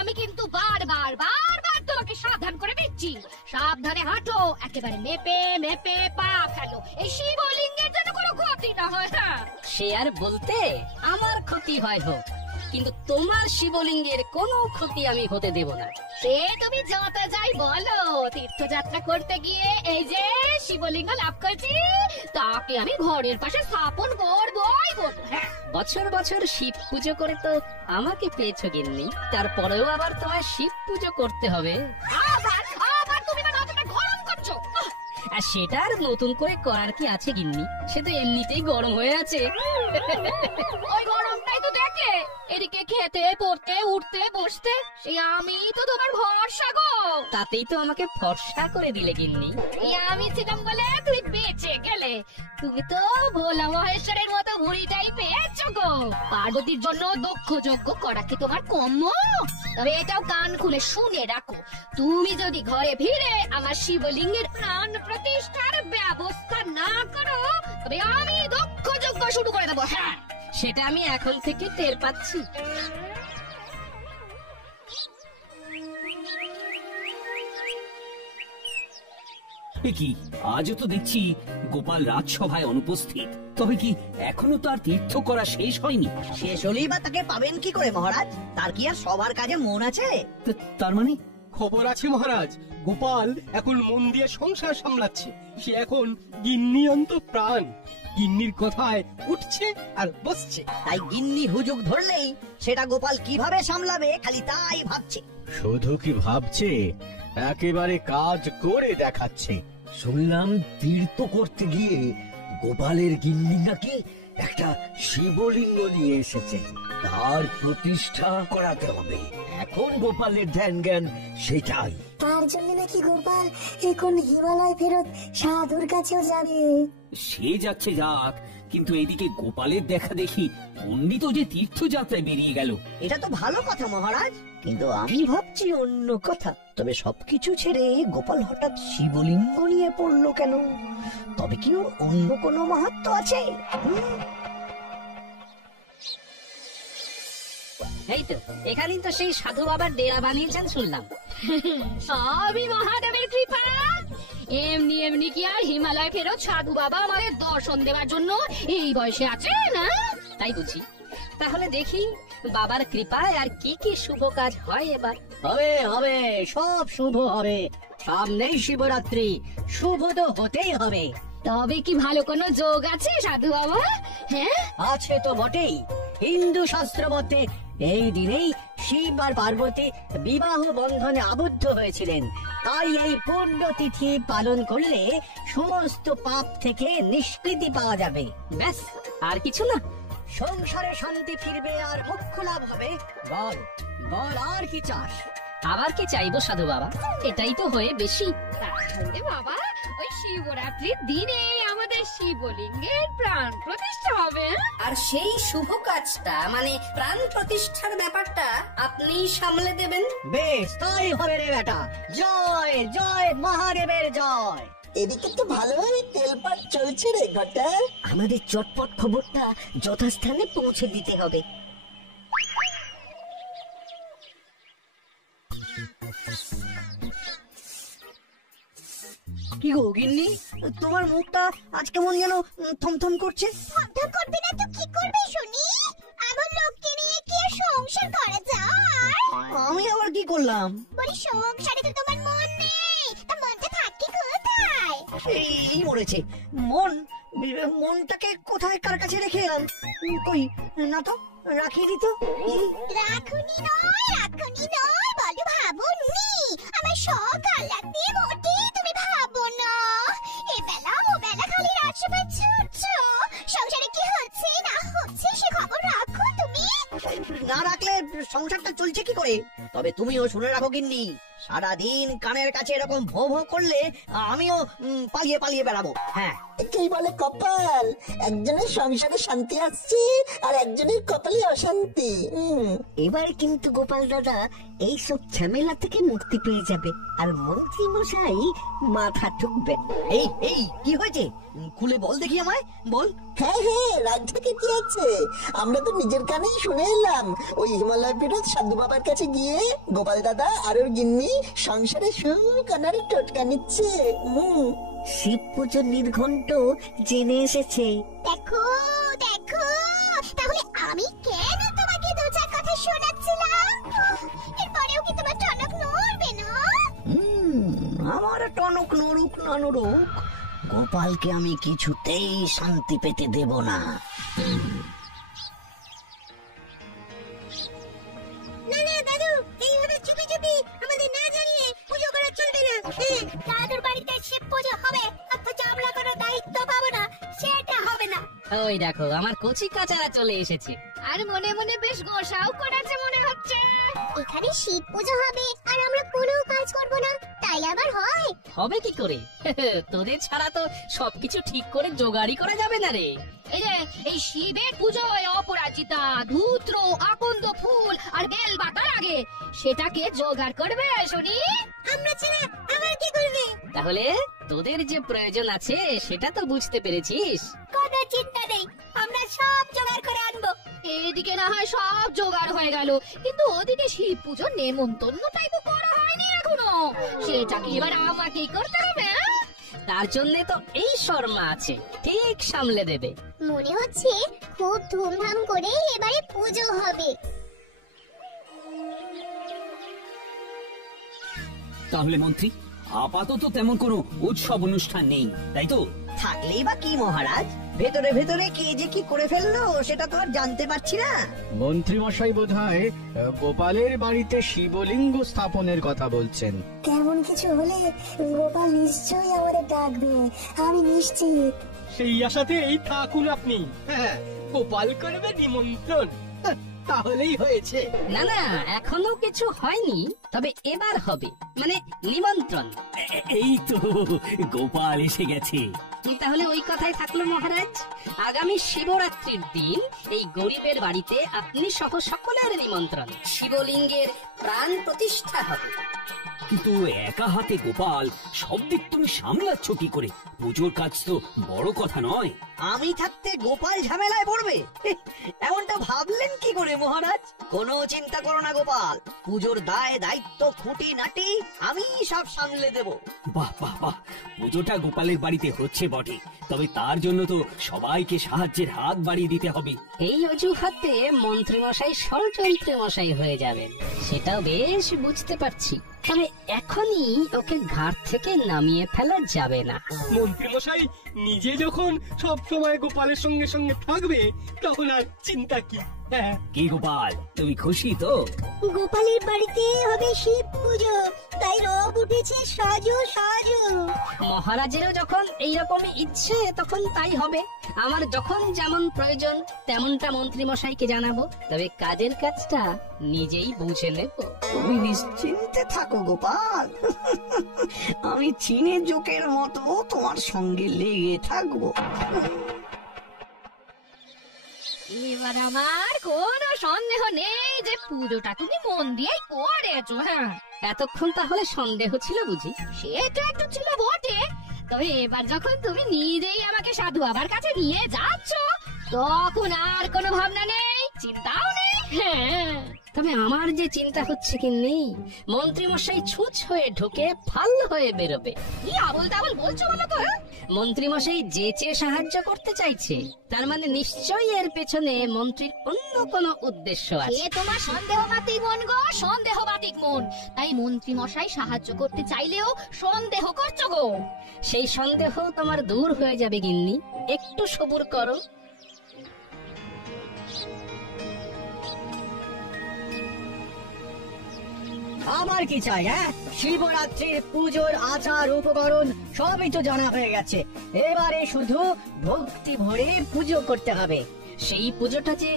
আমি কিন্তু বারবার বারবার তোমাকে সাবধান করে দিচ্ছি, সাবধানে হাঁটো, একেবারে মেপে মেপে পা ফেলো, এই শিবলিঙ্গের যেন কোনো ক্ষতি না হয়। হ্যাঁ, সে আর বলতে আমার ক্ষতি হয় হোক, কিন্তু তোমার শিবলিঙ্গের কোনো ক্ষতি আমি হতে দেব না। সে তুমি যত যাই বলো, তীর্থযাত্রা করতে গিয়ে এই যে শিবলিঙ্গ লাভ করছি, তাকে আমি ঘরের পাশে স্থাপন করবই করবো। হ্যাঁ, বছর বছর শিব পুজো করে তো আমাকে পেয়েছো গিন্নি, তারপরেও আবার তোমার শিব পুজো করতে হবে। আবার আবার তুমি না মাথাটা গরম করছো। আর সেটা আর নতুন করে করার কি আছে গিন্নি, সে তো এমনিতেই গরম হয়ে আছে। ওই গরমটাই তো দেখলে, এদিকে খেতে পড়তে উঠতে বসতে, সে আমি তো তোমার ভরসা গো। তাতেই তো আমাকে ফর্সা করে দিলে গিন্নি। এই আমি ছিলাম বলে তুমি বেঁচে গেলে, তুমি তো ভোলা মহেশ্বরের মতো ভুঁড়িটাই পেয়েছো গো। পার্বতীর জন্য দক্ষ যজ্ঞ করা কি তোমার কম্য? তবে এটাও কান খুলে শুনে রাখো, তুমি যদি ঘরে ফিরে আমার শিবলিঙ্গের প্রাণ প্রতিষ্ঠার ব্যবস্থা না করো, তবে আমি দক্ষ যজ্ঞ শুরু করে দেবো। হ্যাঁ, সেটা আমি এখন থেকে টের পাচ্ছি। কি আজও তো দেখছি গোপাল রাজসভায় অনুপস্থিত, তবে কি এখনো তার তীর্থ করা শেষ হয়নি? শেষ হলেই বা তাকে পাবেন কি করে মহারাজ? তার কি আর সবার কাজে মন আছে? তার মানে খবর আছে মহারাজ, গোপাল এখন মন দিয়ে সংসার সামলাচ্ছে। সে এখন গিন্নি অন্ত প্রাণ, গিন্নির কথায় উঠছে আর বসছে। তাই গিন্নি হুজুগ ধরলেই সেটা গোপাল কিভাবে সামলাবে খালি তাই ভাবছে। শুধু কি ভাবছে, একেবারে কাজ করে দেখাচ্ছে। শুনলাম তীর্থ করতে গিয়ে গোপালের গিন্নি নাকি একটা শিবলিঙ্গ নিয়ে এসেছে, তার প্রতিষ্ঠা করাতে হবে। এখন গোপালের ধ্যান জ্ঞান সেটাই। তার জন্য নাকি গোপাল এখন হিমালয় ফেরত সাধুর কাছেও যাবে। সে যাচ্ছে যাক, কিন্তু এদিকে গোপালের দেখা দেখি পণ্ডিত যে তীর্থযাত্রায় বেরিয়ে গেল। এটা তো ভালো কথা মহারাজ, কিন্তু আমি ভাবছি অন্য কথা। তবে সবকিছু ছেড়ে গোপাল হঠাৎ শিবলিঙ্গ নিয়ে পড়লো কেন? তবে কি ওর অন্য কোনো মাহাত্ম্য আছে? এই তো এখানেই তো সেই সাধু বাবার ডেরা বানিয়েছেন শুনলাম। সবই মহাদেবের কৃপা। এমনি এমনি কি আর হিমালয় ফেরত সাধু বাবা আমাদের দর্শন দেওয়ার জন্য এই বয়সে আছে না? তাই বুঝি। তাহলে দেখি বাবার কৃপায় আর কি কি শুভ কাজ হয় এবার। হবে হবে, সব শুভ হবে। সামনেই শিবরাত্রি, শুভ তো হতেই হবে। তবে কি ভালো কোনো যোগ আছে সাধু বাবা? হ্যাঁ, আছে তো বটেই। হিন্দু শাস্ত্র মতে এই দিনেই শিব আর পার্বতী বিবাহ বন্ধনে আবদ্ধ হয়েছিলেন। তাই এই পূর্ণ তিথি পালন করলে সমস্ত পাপ থেকে নিষ্কৃতি পাওয়া যাবে। ব্যাস, আর কিছু না? সংসারে শান্তি ফিরবে আর মোক্ষ লাভ হবে। বল বল, আর কি চাস? আবার কি চাইবো সাধু বাবা, এটাই তো হয়ে বেশি। তাহলে বাবা ওই শিবরাত্রির দিনে আমাদের শিবলিঙ্গের প্রাণ প্রতিষ্ঠা হবে। আর সেই শুভ কাজটা মানে প্রাণ প্রতিষ্ঠার ব্যাপারটা আপনি সামলে দেবেন। বেশ, তাই হবে রে বেটা। জয় জয় মহাদেবের জয়। এদিকে তো ভালোভাবে তেলপাট চলছে রে ঘটা। আমাদের চটপট খবরটা যথাস্থানে পৌঁছে দিতে হবে। কি গো গিন্নি, তোমার মুখটা আজ কেমন যেন থমথম করছে? থমথম করবে না তো কি করবে শুনি? এমন লোককে নিয়ে কি আর সংসার করা যায়? আমি আবার কি করলাম? বলি সংসারে তো তোমার মন নেই, তা মনটা থাকে কোথায়? এই মরেছে মন। মনটাকে কোথায় কার কাছে রেখে এলাম? কই না তো, রাখিনি তো। রাখুনি নয় বলো ভাবুনি। আমার সকাল লাগতে মোটেই তুমি ভাবো না। এবেলা ও বেলা খালি রাজসভায় ছুটছ। সংসারে কি হচ্ছে না হচ্ছে সে খবর রাখো তুমি। না রাখলে সংসারটা চলছে কি করে? তবে তুমিও শুনে রাখো গিন্নি, সারাদিন কানের কাছে এরকম ভো ভো করলে আমিও পালিয়ে পালিয়ে বেড়াবো। হ্যাঁ, কি বলে কপাল, একজনের সংসারে শান্তি আসছে আর একজনের কপালে অশান্তি। এবার কিন্তু গোপাল দাদা এইসব ঝামেলা থেকে মুক্তি পেয়ে যাবে আর মন্ত্রী মশাই মাথা ঠুকবেন। এই এই কি হয়েছে, খুলে বল দেখি আমায়, বল। হ্যাঁ হ্যাঁ, রাগটাকে কি আছে, আমরা তো নিজের কানেই শুনে এলাম ওই হিমালয় ফেরত সাধু বাবার কাছে গিয়ে গোপাল দাদা আর ওর গিন্নি সংসারে সুখ আনার টোটকা নিচ্ছে। শিব পুজোর নির্ঘণ্ট জেনে এসেছে। দেখো দেখো, তাহলে আমি কেন তোমাকে দু চার কথা শোনাচ্ছিলাম? এরপরেও কি তোমার টনক নড়বে না? আমার টনক নড়ুক না নড়ুক, গোপালকে আমি কিছুতেই শান্তি পেতে দেব না। না না দাদু, এইভাবে চুপি চুপি আমাদের না জানিয়ে পুজো করা চলবে না। দাদুর বাড়িতে শিব পুজো হবে, অথচ আমরা কোনো দায়িত্ব পাবো না, সেটা হবে না। ওই দেখো আমার কচি কাচারা চলে এসেছে। আর মনে মনে বেশ গোসাও করেছে মনে হচ্ছে। এখানে শিব পুজো হবে আর আমরা কোনো কাজ করব না, তাই আবার হয়? হবে কি করে? তোদের ছাড়া তো সবকিছু ঠিক করে জোগাড়ি করা যাবে না রে। এই যে এই শিবের পুজোয় অপরাজিতা, ধূত্র, আকন্দ ফুল আর বেল বাটার আগে সেটাকে জোগাড় করবে শুনি। আমরা ছাড়া আবার কি করবে? তাহলে তোদের যে প্রয়োজন আছে সেটা তো বুঝতে পেরেছিস। কোনো চিন্তা নেই, আমরা সব জোগাড় করে আনবো। এদিকে না হয় সব জোগাড় হয়ে গেল, কিন্তু ওদিকে শিব পুজোর নেমন্তন্নটাই তো করা হয়নি এখনো। সেটা কি এবার আমাকেই করতে হবে? তার জন্য তো এই শর্মা আছে, ঠিক সামলে দেবে। মনে হচ্ছে খুব ধুমধাম করে এবারে পুজো হবে। তাহলে মন্ত্রী, আপাতত তেমন কোনো উৎসব অনুষ্ঠান নেই, তাই তো? থাকলেই বা কি মহারাজ, ভেতরে ভেতরে কে যে কি করে ফেললো সেটা তো আর জানতে পারছি না। মন্ত্রী মশাই বোধহয় গোপালের বাড়িতে শিবলিঙ্গ স্থাপনের কথা বলছেন। তেমন কিছু হলে গোপাল নিশ্চয়ই আমাদের ডাকবে, আমি নিশ্চিত। সেই আশাতেই থাকুন আপনি। হ্যাঁ, গোপাল করবে নিমন্ত্রণ, তাহলেই হয়েছে। না না, এখনো কিছু হয়নি, তবে এবার হবে, মানে নিমন্ত্রণ। এই তো গোপাল এসে গেছে। তাহলে ওই কথাই থাকলো মহারাজ, আগামী শিবরাত্রির দিন এই গরিবের বাড়িতে আপনি সহ সকলের নিমন্ত্রণ। শিবলিঙ্গের প্রাণ প্রতিষ্ঠা হবে। কিন্তু একা হাতে গোপাল সব দিক তুমি সামলাচ্ছ কি করে? পুজোর কাজ তো বড় কথা নয়। আমি থাকতে গোপাল ঝামেলায় পড়বে, এমনটা ভাবলেন কি করে মহারাজ? কোনো চিন্তা করো না গোপাল, পুজোর দায় দায়িত্ব খুঁটি নাটি আমি সব সামলে দেব। বাহ বাহ বাহ, পুজোটা গোপালের বাড়িতে হচ্ছে বটে, তবে তার জন্য তো সবাইকে সাহায্যের হাত বাড়িয়ে দিতে হবে। এই অজুহাতে মন্ত্রী মশাই ষড়যন্ত্রী মশাই হয়ে যাবেন, সেটাও বেশ বুঝতে পারছি। তবে এখনই ওকে ঘাট থেকে নামিয়ে ফেলা যাবে না। মন্ত্রী মশাই নিজে যখন সব সময় গোপালের সঙ্গে সঙ্গে থাকবে, তখন আর চিন্তা কি? হ্যাঁ, কি গোপাল, তুমি খুশি তো? গোপালের বাড়িতে হবে শিব পুজো, তাই রব উঠেছে সাজো সাজো। মহারাজেরও যখন এইরকমই ইচ্ছে তখন তাই হবে। আমার যখন যেমন প্রয়োজন তেমনটা মন্ত্রী মশাইকে জানাবো, তবে কাজের কাজটা নিজেই বুঝে নেব। তুমি নিশ্চিন্তে থাকো গোপাল, আমি চীনে জোকের মতো তোমার সঙ্গে লেগে থাকবো। এবার আমার কোনো সন্দেহ নেই যে পুজোটা তুমি মন দিয়েই করেছো। হ্যাঁ, এতক্ষণ তাহলে সন্দেহ ছিল বুঝি? সেটা একটু ছিল বটে, তবে এবার যখন তুমি নিজেই আমাকে সাধু বাবার কাছে নিয়ে যাচ্ছ, তখন আর কোনো ভাবনা নেই, চিন্তাও নেই। হ্যাঁ, তবে আমার যে চিন্তা হচ্ছে কি নেই, মন্ত্রী মশাই ছুঁচ হয়ে ঢুকে ফাল হয়ে বেরোবে। কি আবল তাবল বলছো বলো তো? মন্ত্রী মশাই যেচে সাহায্য করতে চাইছে, তার মানে নিশ্চয়ই এর পেছনে মন্ত্রীর অন্য কোনো উদ্দেশ্য সে আছে। তোমার সন্দেহবাতিক মন গো, সন্দেহবাতিক মন। তাই মন্ত্রী মশাই সাহায্য করতে চাইলেও সন্দেহ করছো গো। সেই সন্দেহ তোমার দূর হয়ে যাবে গিন্নি, একটু সবুর করো। আমার কি চাই? হ্যাঁ, শিবরাত্রির পুজোর আচার উপকরণ সবই তো জানা হয়ে গেছে, এবারে শুধু ভক্তি ভরে পুজো করতে হবে। সেই পুজোটা যে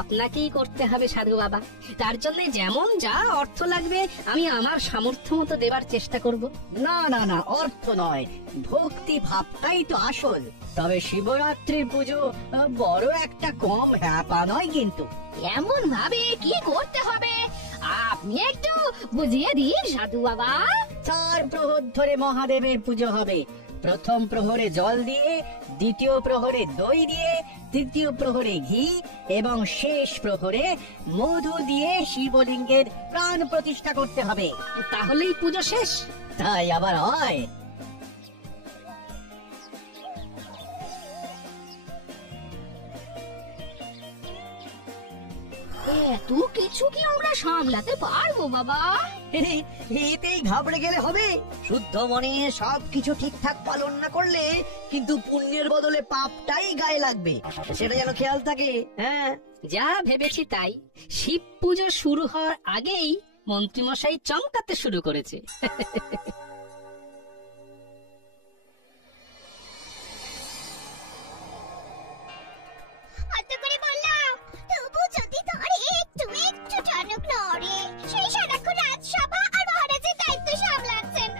আপনাকেই করতে হবে সাধু বাবা। তার জন্য যেমন যা অর্থ লাগবে আমি আমার সামর্থ্য মতো দেবার চেষ্টা করব। না না না, অর্থ নয়, ভক্তি ভাবটাই তো আসল। তবে শিবরাত্রির পুজো বড় একটা কম হ্যাপা নয় কিন্তু। এমন ভাবে কি করতে হবে আপনি একটু বুঝিয়ে দিন সাধু বাবা। 4 প্রহর ধরে মহাদেবের পুজো হবে। প্রথম প্রহরে জল দিয়ে, দ্বিতীয় প্রহরে দই দিয়ে, তৃতীয় প্রহরে ঘি এবং শেষ প্রহরে মধু দিয়ে শিবলিঙ্গের প্রাণ প্রতিষ্ঠা করতে হবে। তাহলেই পুজো শেষ? তাই আবার হয়? এত কিছু কি আমরা সামলাতে পারবো বাবা? এতেই ঘাবড়ে গেলে হবে? শুদ্ধ মনে সবকিছু ঠিকঠাক পালন না করলে কিন্তু পুণ্যের বদলে পাপটাই গায়ে লাগবে, সেটা যেন খেয়াল থাকে। হ্যাঁ, যা ভেবেছি তাই। শিব পুজো শুরু হওয়ার আগেই মন্ত্রীমশাই চমকাতে শুরু করেছে। অত করে বললাম, তবু যদি ধরে একটু একটু টনক নড়ে, সেই সারাক্ষণ রাজসভা আর মহারাজের দায়িত্ব সামলাচ্ছেন।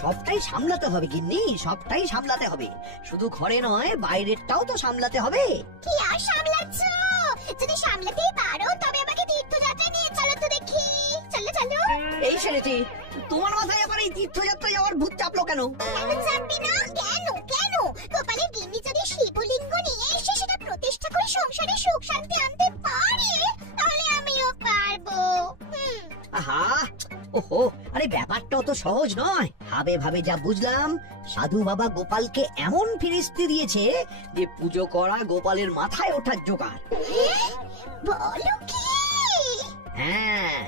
সবটাই সামলাতে হবে গিন্নি, সবটাই সামলাতে হবে। শুধু ঘরে নয়, বাইরেরটাও তো সামলাতে হবে। কি আর সামলাচ্ছ? যদি সামলাতেই পারো তবে আমাকে তীর্থযাত্রা নিয়ে চলো তো দেখি। চলো চলো। এই ছেলেটি, তোমার মাথায় আবার এই তীর্থযাত্রা যাওয়ার ভূত চাপলো কেন? কেন চাপবে না? কেন কেন? গোপালের গিন্নি যদি শিবলিঙ্গ নিয়ে এসে সেটা প্রতিষ্ঠা করে সংসারে সুখ শান্তি আনতে পারে, তাহলে আমিও পারবো। আহা, ওহো, আরে ব্যাপারটাও তো সহজ নয়। ভাবে ভাবে যা বুঝলাম, সাধু বাবা গোপালকে এমন ফিরিস্তি দিয়েছে যে পুজো করা গোপালের মাথায় ওঠার জোগাড়। বলো কি? হ্যাঁ,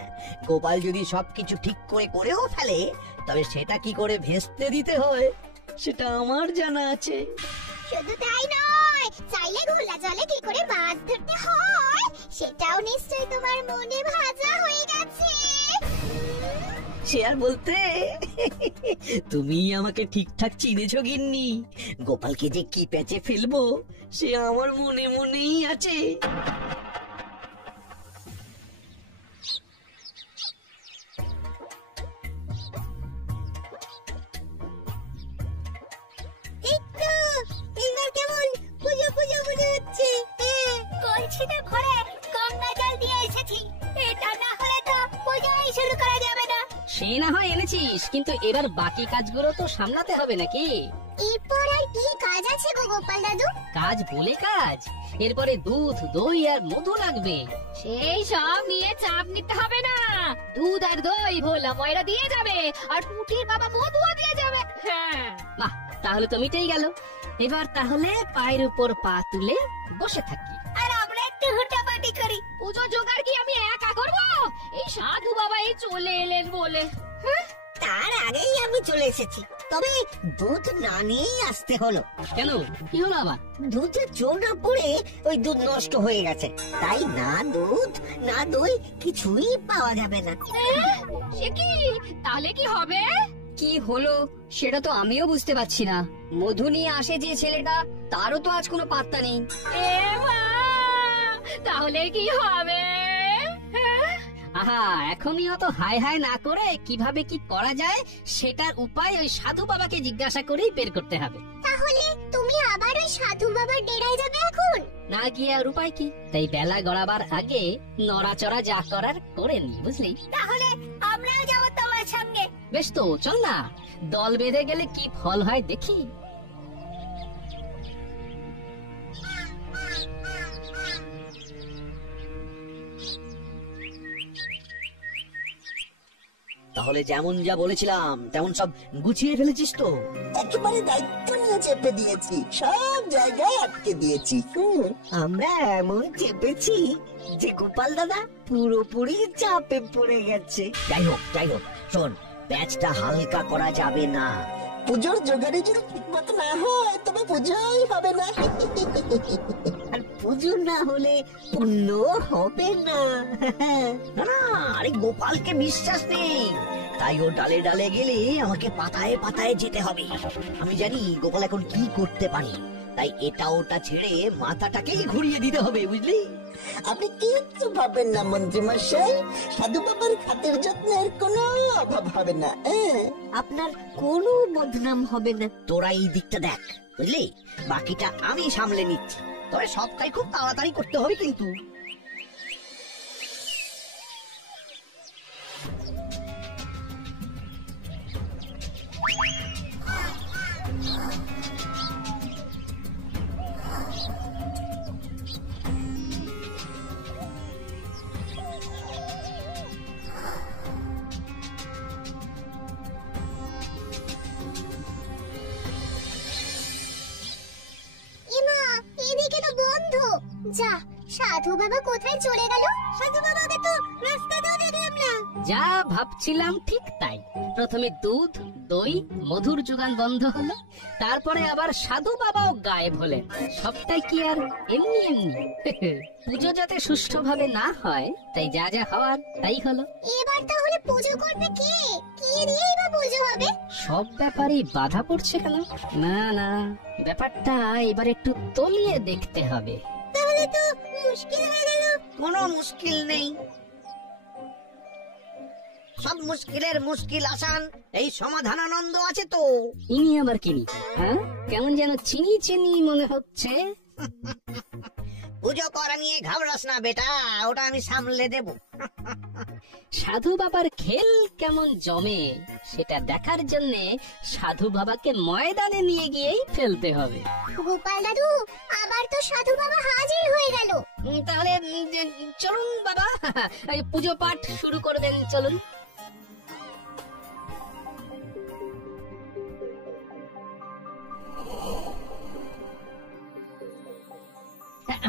গোপাল যদি সবকিছু ঠিক করে করেও ফেলে, তবে সেটা কি করে ভেস্তে দিতে হয় সেটা আমার জানা আছে। শুধু তাই নয়, চাইলে ঘোলা জলে কি করে মাছ ধরতে হয় সেটাও নিশ্চয়ই তোমার মনে ভাজা হয়ে গেছে। সে আর বলতে, তুমি আমাকে ঠিকঠাক চিনেছো গিন্নি। গোপালকে যে কি প্যাচে ফেলবো সে আমার মনে মনেই আছে। এবার কেমন পুজো পুজো মনে হচ্ছে। কলসিতে ভরে গঙ্গা জল দিয়ে এসেছি, এটা না হলে তো পুজোই শুরু করা যাবে না। সে না হয় এনেছিস, কিন্তু এবার বাকি কাজগুলো তো সামলাতে হবে নাকি? এরপর আর কি কাজ আছে গো গোপাল দাদু? কাজ বলে কাজ, এরপরে দুধ দই আর মধু লাগবে। সেই সব নিয়ে চাপ নিতে হবে না। দুধ আর দই ভোলা ময়রা দিয়ে যাবে, আর পুটির বাবা মধুও দিয়ে যাবে। হ্যাঁ, বাহ, তাহলে তো মিটেই গেল। এবার তাহলে পায়ের উপর পা তুলে বসে থাকি। আর আমরা একটু হুটাপাটি করি। পুজো জোগাড় কি আমি একা করবো? এই সাধু বাবা এই চলে এলেন বলে। তার আগেই আমি চলে এসেছি, তবে দুধ না নিয়েই আসতে হলো। কেন, কি হলো আবার? দুধে জো না পড়ে ওই দুধ নষ্ট হয়ে গেছে, তাই না দুধ না দই কিছুই পাওয়া যাবে না। সে কি, তাহলে কি হবে? কি হলো সেটা তো আমিও বুঝতে পারছি না। মধু নিয়ে আসে যে ছেলেটা, তারও তো আজ কোনো পাত্তা নেই। এ মা, তাহলে কি হবে? আহা, এখনই অত হাই হাই না করে কিভাবে কি করা যায় সেটার উপায় ওই সাধু বাবাকে জিজ্ঞাসা করেই বের করতে হবে। তাহলে তুমি আবার ওই সাধু বাবার ডেরায় যাবে এখন? না গিয়ে আর উপায় কি? তাই বেলা গড়াবার আগে নড়াচড়া যা করার করে নি, বুঝলি? তাহলে আমরাও যাবো তোমার সঙ্গে। বেশ তো, চল না। দল বেঁধে গেলে কি ফল হয় দেখি। তাহলে যেমন যা বলেছিলাম তেমন সব গুছিয়ে ফেলেছিস তো? একেবারে দায়িত্ব নিয়ে চেপে দিয়েছি, সব জায়গায় আটকে দিয়েছি। আমরা এমন চেপেছি যে গোপাল দাদা পুরোপুরি চাপে পড়ে গেছে। যাই হোক শোন, প্যাচটা হালকা করা যাবে না। পুজোর জোগাড়ে যদি ঠিক মতো না হয় তবে পুজোই হবে না। আর পুজো না হলে পুণ্য হবে না। না, আরে গোপালকে বিশ্বাস নেই, তাই ও ডালে ডালে গেলে আমাকে পাতায় পাতায় যেতে হবে। আমি জানি গোপাল এখন কি করতে পারে, তাই এটা ওটা ছেড়ে মাথাটাকেই ঘুরিয়ে দিতে হবে, বুঝলি? আপনি কিচ্ছু ভাববেন না মন্ত্রী মশাই, সাধু বাবার খাতির যত্নের কোনো অভাব হবে না। আপনার কোনো বদনাম হবে না। তোরা এই দিকটা দেখ, বুঝলি? বাকিটা আমি সামলে নিচ্ছি, তবে সবটাই খুব তাড়াতাড়ি করতে হবে কিন্তু। ইমা, এদিকে তো বন্ধ। যা, সাধু বাবা কোথায় চলে গেল? সাধু বাবাকে তো রাস্তাতেও দেখলাম না। যা ভাবছিলাম ঠিক তাই। প্রথমে দুধ, দই, মধুর যোগান বন্ধ হলো, তারপরে আবার সাধু বাবাও গায়েব হলেন। সবটাই কি আর এমনি এমনি? পুজো যাতে সুষ্ঠুভাবে না হয়, তাই যা যা হওয়ার তাই হলো। এবার তাহলে পুজো করবে কে? কি দিয়েই বা পুজো হবে? সব ব্যাপারেই বাধা পড়ছে কেন? না না, ব্যাপারটা এবার একটু তলিয়ে দেখতে হবে। তাহলে তো মুশকিল হয়ে গেল। কোনো মুশকিল নেই, সব মুশকিলের মুশকিল আসান এই সমাধানানন্দ আছে তো। ইনি আবার কিনি? হ্যাঁ, কেমন যেন চিনি চিনি মনে হচ্ছে। পুজো করা নিয়ে ঘাবড়াস না বেটা, ওটা আমি সামলে দেব। সাধু বাবার খেল কেমন জমে সেটা দেখার জন্য সাধু বাবাকে ময়দানে নিয়ে গিয়েই ফেলতে হবে। গোপাল দাদু, আবার তো সাধু বাবা হাজির হয়ে গেল। তাহলে চলুন বাবা, এই পুজো পাঠ শুরু করে দেন, চলুন।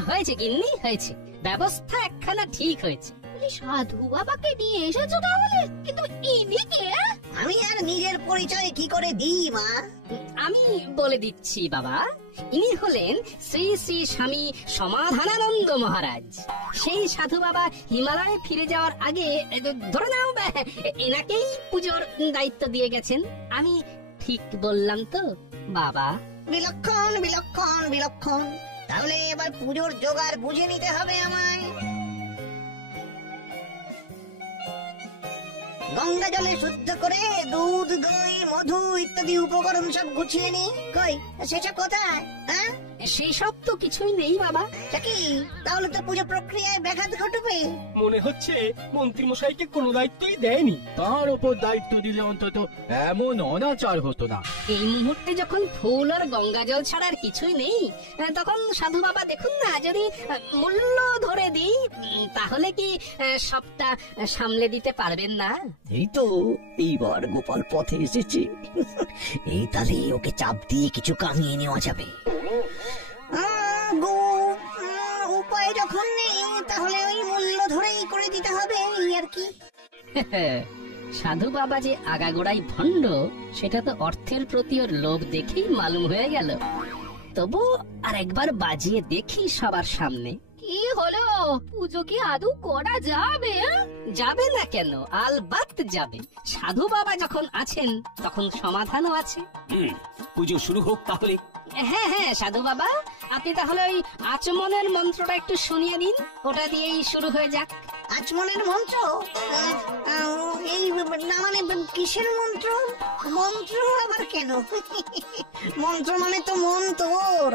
হয়েছে গিন্নি, হয়েছে। ব্যবস্থা একখানা ঠিক হয়েছে। সাধু বাবাকে নিয়ে এসেছো তাহলে? কিন্তু ইনি কে? আমি আর নিজের পরিচয় কি করে দিই মা? আমি বলে দিচ্ছি বাবা, ইনি হলেন শ্রী শ্রী স্বামী সমাধানানন্দ মহারাজ। সেই সাধু বাবা হিমালয়ে ফিরে যাওয়ার আগে ধরে নাও এনাকেই পুজোর দায়িত্ব দিয়ে গেছেন। আমি ঠিক বললাম তো বাবা? বিলক্ষণ বিলক্ষণ বিলক্ষণ। তাহলে এবার পুজোর জোগাড় বুঝে নিতে হবে আমায়। গঙ্গা জলে শুদ্ধ করে দুধ, দই, মধু ইত্যাদি উপকরণ সব গুছিয়ে নি। কই সেসব কোথায়? হ্যাঁ, সেই সব তো কিছুই নেই বাবা। কি তাহলে তো পুজো প্রক্রিয়ায় ব্যাঘাত ঘটবে। মনে হচ্ছে মন্ত্রী মশাইকে কোনো দায়িত্বই দেয়নি। তার উপর দায়িত্ব দিলে অন্তত এমন অনাচার হতো না। এই মুহূর্তে যখন ফুল আর গঙ্গা জল ছাড়া আর কিছুই নেই, তখন সাধু বাবা দেখুন না, যদি মূল্য ধরে দিই তাহলে কি সবটা সামলে দিতে পারবেন না? এই তো এইবার গোপাল পথে এসেছে, এই তাহলে ওকে চাপ দিয়ে কিছু কামিয়ে নেওয়া যাবে। উপায় যখন নেই তাহলে ওই মূল্য ধরেই করে দিতে হবে আর কি। সাধু বাবা যে আগাগোড়াই ভণ্ড সেটা তো অর্থের প্রতি ওর লোভ দেখেই মালুম হয়ে গেল। তবু আর একবার বাজিয়ে দেখি সবার সামনে। কি হলো? পুজো কি আদৌ করা যাবে? যাবে না কেন? আলবাত যাবে। সাধু বাবা যখন আছেন তখন সমাধানও আছে। পুজো শুরু হোক তাহলে। হ্যাঁ হ্যাঁ, সাধু বাবা আপনি তাহলে ওই আচমনের মন্ত্রটা একটু শুনিয়ে দিন, ওটা দিয়েই শুরু হয়ে যাক। আচমনের মন্ত্র? এই না মানে কিসের মন্ত্র? মন্ত্র আবার কেন? মন্ত্র মানে তো মন তোর,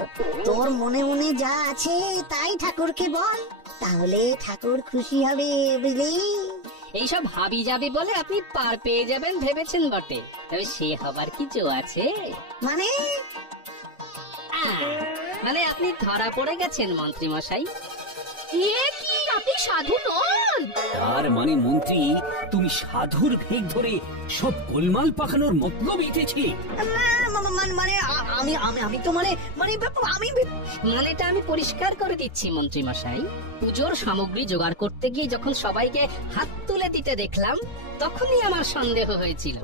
তোর মনে মনে যা আছে তাই ঠাকুরকে বল, তাহলে ঠাকুর খুশি হবে, বুঝলি? এইসব হাবি যাবে বলে আপনি পার পেয়ে যাবেন ভেবেছেন বটে, তবে সে হবার কিছু আছে? মানে মানে আপনি ধরা পড়ে গেছেন মন্ত্রী মশাই। এ কি, আপনি সাধু নন? তার মানে মন্ত্রী, তুমি সাধুর ভেগ ধরে সব গোলমাল পাকানোর মতলব এঁটেছে? মানে আমি তো মানে মানেটা আমি পরিষ্কার করে দিচ্ছি মন্ত্রী মশাই। পুজোর সামগ্রী জোগাড় করতে গিয়ে যখন সবাইকে হাত তুলে দিতে দেখলাম তখনই আমার সন্দেহ হয়েছিল।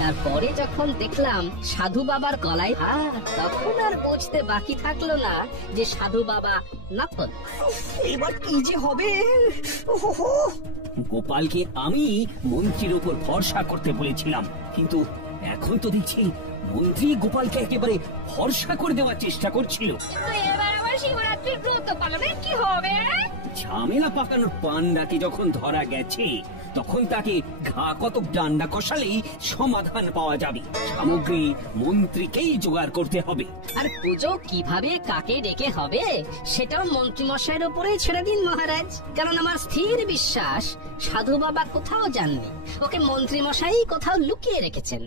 তারপরে যখন দেখলাম সাধু বাবার গলায় হার, তখন আর বুঝতে বাকি থাকলো না যে সাধু বাবা নকল। এবার কি যে হবে? গোপালকে আমি মন্ত্রীর উপর ভরসা করতে বলেছিলাম, কিন্তু এখন তো দেখছি মন্ত্রী গোপালকে একেবারে ভরসা করে দেওয়ার চেষ্টা করছিল। তো এবার আবার শিবরাত্রির ব্রত পালনের কি হবে? ঝামেলা পাকানোর পান্ডাকে যখন ধরা গেছে তখন তাকে ঘা কতক ডান্ডা কষালেই সমাধান পাওয়া যাবে। সামগ্রী মন্ত্রীকেই জোগাড় করতে হবে। আর পুজো কিভাবে কাকে ডেকে হবে সেটাও মন্ত্রী মশাইয়ের উপরেই ছেড়ে দিন মহারাজ। কারণ আমার স্থির বিশ্বাস সাধু বাবা কোথাও যাননি, ওকে মন্ত্রী মশাই কোথাও লুকিয়ে রেখেছেন।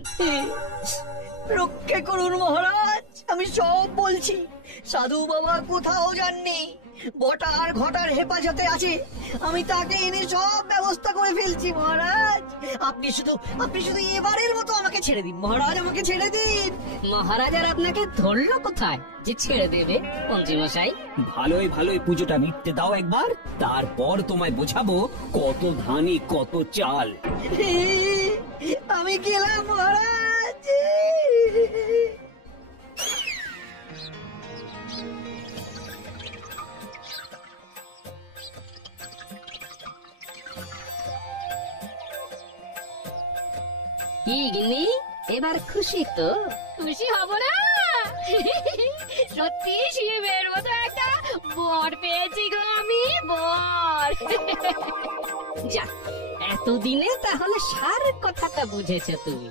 রক্ষে করুন মহারাজ, আমি সব বলছি, সাধু বাবা কোথাও যাননি, বটা আর ঘটার হেফাজতে আছে। আমি তাকে এনে সব ব্যবস্থা করে ফেলছি মহারাজ। আপনি শুধু এবারের মতো আমাকে ছেড়ে দিন মহারাজ, আমাকে ছেড়ে দিন। মহারাজ আর আপনাকে ধরলো কোথায় যে ছেড়ে দেবে মন্ত্রী মশাই? ভালোই ভালোই পুজোটা মিটতে দাও একবার, তারপর তোমায় বোঝাবো কত ধানে কত চাল। আমি গেলাম মহারাজ। কি গিন্নি, এবার খুশি তো? খুশি হব না? সত্যি শিবের মতো একটা বর পেয়েছি গো আমি, বর। যাক, এতদিনে তাহলে সার কথাটা বুঝেছো তুমি।